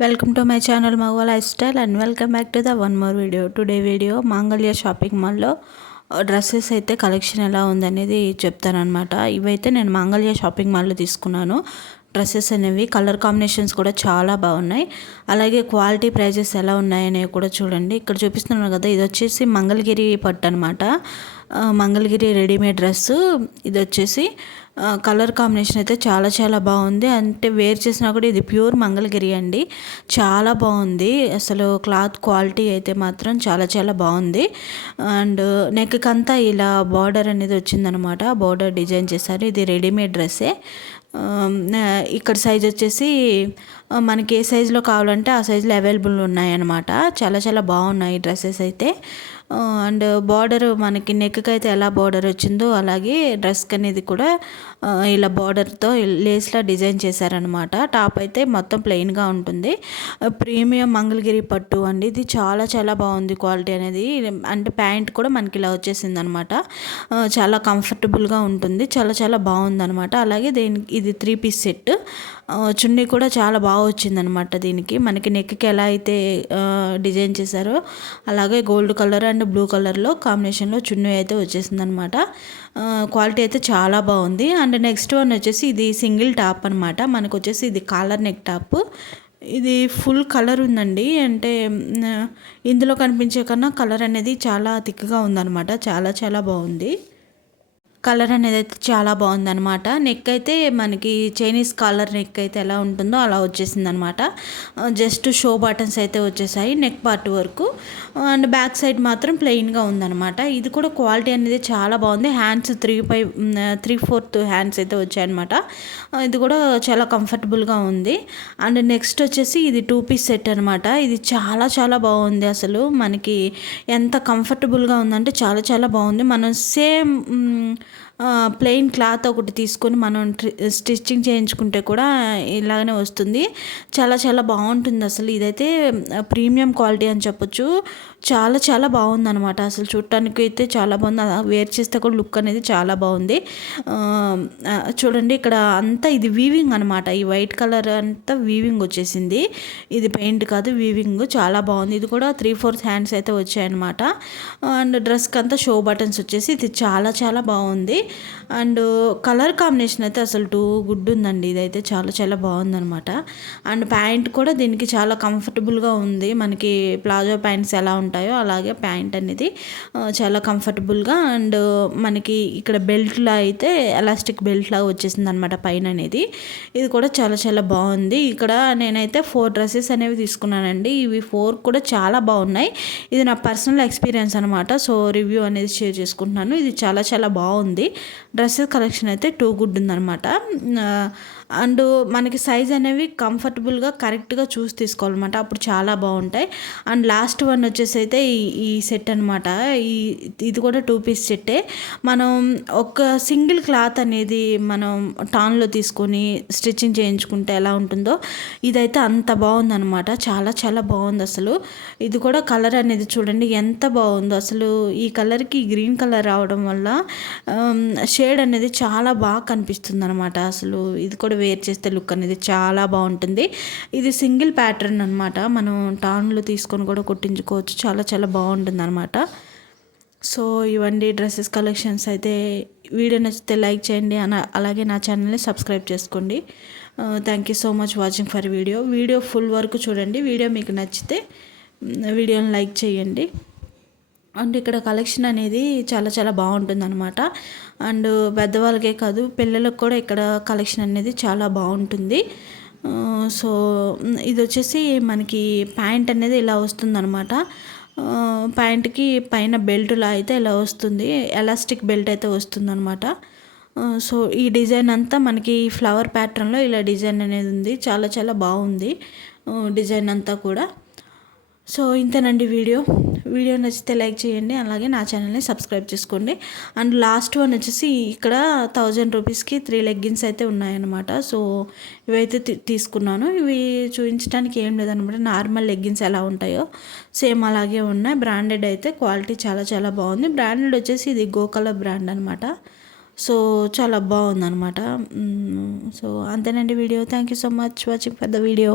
Welcome to my channel మగవా lifestyle and welcome back to the one more video today video Mangalya shopping మాల్లో dresses అయితే collection ఎలా ఉందనేది చెప్తానమాట ఇవైతే నేను మాంగళ్య షాపింగ్ మాల్లో తీసుకున్నాను. డ్రెస్సెస్ అనేవి కలర్ కాంబినేషన్స్ కూడా చాలా బాగున్నాయి. అలాగే క్వాలిటీ ప్రైజెస్ ఎలా ఉన్నాయనేవి కూడా చూడండి. ఇక్కడ చూపిస్తున్నాను కదా ఇది వచ్చేసి మంగళగిరి పట్టు అనమాట మంగళగిరి రెడీమేడ్ డ్రెస్సు. ఇది వచ్చేసి కలర్ కాంబినేషన్ అయితే చాలా చాలా బాగుంది. అంటే వేర్ చేసినా కూడా ఇది ప్యూర్ మంగళగిరి అండి. చాలా బాగుంది. అసలు క్లాత్ క్వాలిటీ అయితే మాత్రం చాలా చాలా బాగుంది. అండ్ నెక్కి అంతా ఇలా బార్డర్ అనేది వచ్చిందనమాట బార్డర్ డిజైన్ చేశారు. ఇది రెడీమేడ్ డ్రెస్సే. ఇక్కడ సైజ్ వచ్చేసి మనకి ఏ సైజులో కావాలంటే ఆ సైజులో అవైలబుల్ ఉన్నాయన్నమాట. చాలా చాలా బాగున్నాయి డ్రెస్సెస్ అయితే. అండ్ బార్డర్ మనకి నెక్కి అయితే ఎలా బార్డర్ వచ్చిందో అలాగే డ్రెస్కి అనేది కూడా ఇలా బార్డర్తో లేస్లా డిజైన్ చేశారనమాట టాప్ అయితే మొత్తం ప్లెయిన్గా ఉంటుంది. ప్రీమియం మంగళగిరి పట్టు అండి. ఇది చాలా చాలా బాగుంది క్వాలిటీ అనేది. అంటే ప్యాంట్ కూడా మనకి ఇలా వచ్చేసింది అనమాట చాలా కంఫర్టబుల్గా ఉంటుంది. చాలా చాలా బాగుంది అనమాట అలాగే దీనికి ఇది త్రీ పీస్ సెట్. చున్నీ కూడా చాలా బాగా వచ్చిందనమాట దీనికి. మనకి నెక్కి ఎలా అయితే డిజైన్ చేశారో అలాగే గోల్డ్ కలర్ అండ్ బ్లూ కలర్లో కాంబినేషన్లో చున్నీ అయితే వచ్చేసింది అనమాట క్వాలిటీ అయితే చాలా బాగుంది. అండ్ నెక్స్ట్ వన్ వచ్చేసి ఇది సింగిల్ టాప్ అనమాట మనకు వచ్చేసి ఇది కాలర్ నెక్ టాప్. ఇది ఫుల్ కలర్ ఉందండి. అంటే ఇందులో కనిపించే కన్నా కలర్ అనేది చాలా థిక్గా ఉందన్నమాట. చాలా చాలా బాగుంది. కలర్ అనేది అయితే చాలా బాగుందనమాట నెక్ అయితే మనకి చైనీస్ కాలర్ నెక్ అయితే ఎలా ఉంటుందో అలా వచ్చేసింది అనమాట జస్ట్ షో బటన్స్ అయితే వచ్చేసాయి నెక్ పార్ట్ వరకు. అండ్ బ్యాక్ సైడ్ మాత్రం ప్లెయిన్గా ఉందనమాట ఇది కూడా క్వాలిటీ అనేది చాలా బాగుంది. Hands three five three fourth hands అయితే వచ్చాయన్నమాట. ఇది కూడా చాలా కంఫర్టబుల్గా ఉంది. అండ్ నెక్స్ట్ వచ్చేసి ఇది టూ పీస్ సెట్ అనమాట ఇది చాలా చాలా బాగుంది అసలు. మనకి ఎంత కంఫర్టబుల్గా ఉందంటే చాలా చాలా బాగుంది. మనం సేమ్ ప్లెయిన్ క్లాత్ ఒకటి తీసుకొని మనం స్టిచ్చింగ్ చేయించుకుంటే కూడా ఇలాగనే వస్తుంది. చాలా చాలా బాగుంటుంది అసలు. ఇదైతే ప్రీమియం క్వాలిటీ అని చెప్పొచ్చు. చాలా చాలా బాగుంది అనమాట అసలు చూడటానికి అయితే చాలా బాగుంది. వేర్ చేస్తే కూడా లుక్ అనేది చాలా బాగుంది. చూడండి ఇక్కడ అంతా ఇది వీవింగ్ అనమాట ఈ వైట్ కలర్ అంతా వీవింగ్ వచ్చేసింది. ఇది పెయింట్ కాదు వీవింగ్ చాలా బాగుంది. ఇది కూడా త్రీ ఫోర్త్ హ్యాండ్స్ అయితే వచ్చాయన్నమాట. అండ్ డ్రెస్కి అంతా షో బటన్స్ వచ్చేసి ఇది చాలా చాలా బాగుంది. అండ్ కలర్ కాంబినేషన్ అయితే అసలు టూ గుడ్ ఉందండి. ఇదైతే చాలా చాలా బాగుందనమాట అండ్ ప్యాంట్ కూడా దీనికి చాలా కంఫర్టబుల్గా ఉంది. మనకి ప్లాజో ప్యాంట్స్ ఎలా ఉంటాయో అలాగే ప్యాంట్ అనేది చాలా కంఫర్టబుల్గా అండ్ మనకి ఇక్కడ బెల్ట్లో అయితే ఎలాస్టిక్ లాగా వచ్చేసింది అనమాట పైన అనేది. ఇది కూడా చాలా చాలా బాగుంది. ఇక్కడ నేనైతే ఫోర్ డ్రెస్సెస్ అనేవి తీసుకున్నానండి. ఇవి ఫోర్ కూడా చాలా బాగున్నాయి. ఇది నా పర్సనల్ ఎక్స్పీరియన్స్ అనమాట సో రివ్యూ అనేది షేర్ చేసుకుంటున్నాను. ఇది చాలా చాలా బాగుంది. డ్రెస్సెస్ కలెక్షన్ అయితే టూ గుడ్ ఉందనమాట అండ్ మనకి సైజ్ అనేవి కంఫర్టబుల్గా కరెక్ట్గా చూసి తీసుకోవాలన్నమాట. అప్పుడు చాలా బాగుంటాయి. అండ్ లాస్ట్ వన్ వచ్చేసి అయితే ఈ ఈ సెట్ అనమాట ఈ ఇది కూడా టూ పీస్ సెట్టే మనం ఒక సింగిల్ క్లాత్ అనేది మనం టాన్లో తీసుకొని స్టిచ్చింగ్ చేయించుకుంటే ఎలా ఉంటుందో ఇదైతే అంత బాగుందనమాట చాలా చాలా బాగుంది అసలు. ఇది కూడా కలర్ అనేది చూడండి ఎంత బాగుందో. అసలు ఈ కలర్కి గ్రీన్ కలర్ రావడం వల్ల షేడ్ అనేది చాలా బాగా కనిపిస్తుంది అనమాట అసలు ఇది కూడా వేర్ చేస్తే లుక్ అనేది చాలా బాగుంటుంది. ఇది సింగిల్ ప్యాటర్న్ అనమాట మనం టాన్లు తీసుకొని కూడా కుట్టించుకోవచ్చు. చాలా చాలా బాగుంటుంది అనమాట సో ఇవన్నీ డ్రెస్సెస్ కలెక్షన్స్ అయితే. వీడియో నచ్చితే లైక్ చేయండి. అన అలాగే నా ఛానల్ని సబ్స్క్రైబ్ చేసుకోండి. Thank you so much watching for video. Video full వరకు చూడండి. వీడియో మీకు నచ్చితే వీడియోని లైక్ చేయండి. అండ్ ఇక్కడ కలెక్షన్ అనేది చాలా చాలా బాగుంటుంది అనమాట అండ్ పెద్దవాళ్ళకే కాదు పిల్లలకు కూడా ఇక్కడ కలెక్షన్ అనేది చాలా బాగుంటుంది. సో ఇది వచ్చేసి మనకి ప్యాంట్ అనేది ఇలా వస్తుందనమాట ప్యాంట్కి పైన బెల్ట్లా అయితే ఇలా వస్తుంది. ఎలాస్టిక్ బెల్ట్ అయితే వస్తుందనమాట సో ఈ డిజైన్ అంతా మనకి ఫ్లవర్ ప్యాటర్న్లో ఇలా డిజైన్ అనేది ఉంది. చాలా చాలా బాగుంది డిజైన్ అంతా కూడా. సో ఇంతేనండి వీడియో. వీడియో నచ్చితే లైక్ చేయండి అలాగే నా ఛానల్ని సబ్స్క్రైబ్ చేసుకోండి. అండ్ లాస్ట్ వన్ వచ్చేసి ఇక్కడ థౌజండ్ రూపీస్కి త్రీ లెగ్గిన్స్ అయితే ఉన్నాయన్నమాట. సో ఇవైతే తీసుకున్నాను. ఇవి చూపించడానికి ఏం లేదనమాట నార్మల్ లెగ్గిన్స్ ఎలా ఉంటాయో సేమ్ అలాగే ఉన్నాయి. బ్రాండెడ్ అయితే క్వాలిటీ చాలా చాలా బాగుంది. బ్రాండెడ్ వచ్చేసి ఇది గోకల బ్రాండ్ అనమాట సో చాలా బాగుందనమాట సో అంతేనండి video. Thank you so much watching for the video.